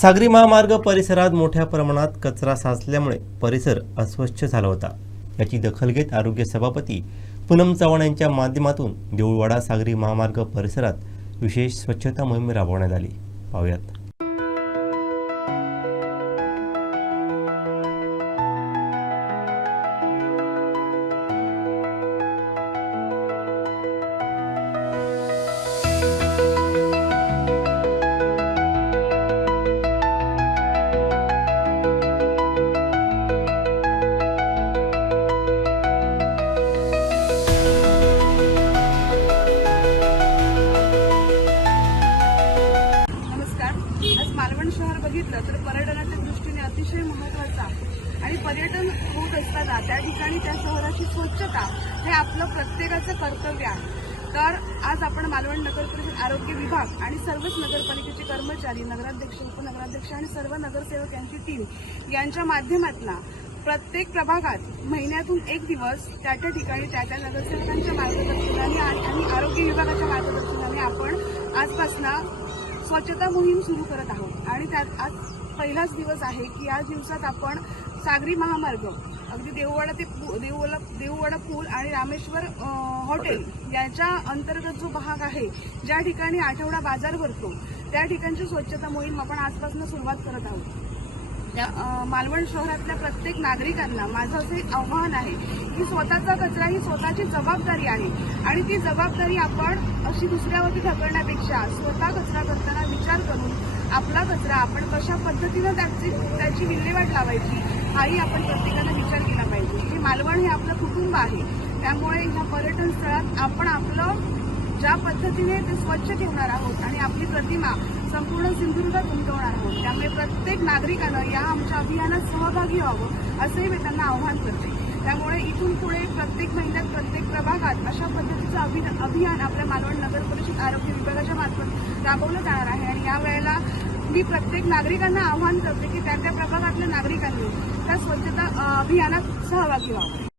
सागरी महामार्ग परिसरात मोठ्या प्रमाणात कचरा साचल्यामुळे परिसर अस्वच्छ झाला होता। याची दखल घेत आरोग्य सभापती पूनम चव्हाण यांच्या माध्यमातून देऊळवाडा सागरी महामार्ग परिसरात विशेष स्वच्छता मोहीम राबवण्यात आली। पाहूयात। मालवण शहर बघितलं तर पर्यटनाच्या दृष्टीने अतिशय महत्त्वाचा आणि पर्यटन होत असताना त्या ठिकाणी त्या शहराची स्वच्छता हे आपलं प्रत्येकाचं कर्तव्य आहे। तर आज आपण मालवण नगर परिषद आरोग्य विभाग आणि सर्वच नगरपालिकेचे कर्मचारी, नगराध्यक्ष, उपनगराध्यक्ष आणि सर्व नगरसेवक यांची टीम यांच्या माध्यमातून प्रत्येक प्रभागात महिन्यातून एक दिवस त्या ठिकाणी त्या नगरसेवकांच्या मार्गदर्शनाने आणि आरोग्य विभागाच्या मार्गदर्शनाने आपण आजपासून स्वच्छता मोहीम सुरू करत आहोत। आणि त्यात आज पहिलाच दिवस आहे की या दिवसात आपण सागरी महामार्ग अगदी देऊळवाडा ते देऊळवाडा पूल आणि रामेश्वर हॉटेल याच्या अंतर्गत जो भाग आहे, ज्या ठिकाणी आठवडा बाजार भरतो, त्या ठिकाणची स्वच्छता मोहीम आपण आजपासून सुरुवात करत आहोत। मालवण शहरातल्या प्रत्येक नागरिकांना माझं असे आव्हान आहे की स्वतःचा कचरा ही स्वतःची जबाबदारी आहे आणि ती जबाबदारी आपण अशी दुसऱ्यावरती ढकलण्यापेक्षा स्वतः कचरा करताना विचार करून आपला कचरा आपण कशा पद्धतीनं त्याची विल्हेवाट लावायची हाही आपण प्रत्येकाने विचार केला पाहिजे। हे मालवण हे आपलं कुटुंब आहे, त्यामुळे ह्या पर्यटन स्थळात आपण आपलं ज्या पद्धतीने ते स्वच्छ ठेवणार आहोत आणि आपली प्रतिमा संपूर्ण सिंधुदुर्गात उमटवणार आहोत, त्यामुळे प्रत्येक नागरिकानं या आमच्या अभियानात सहभागी व्हावं असंही मी त्यांना आवाहन करते। त्यामुळे इथून पुढे प्रत्येक महिन्यात प्रत्येक प्रभागात अशा पद्धतीचं अभियान आपल्या मालवण नगर परिषद आरोग्य विभागाच्या मार्फत राबवलं जाणार आहे। आणि यावेळेला मी प्रत्येक नागरिकांना आवाहन करते की त्या प्रभागातल्या नागरिकांनी त्या स्वच्छता अभियानात सहभागी व्हावं।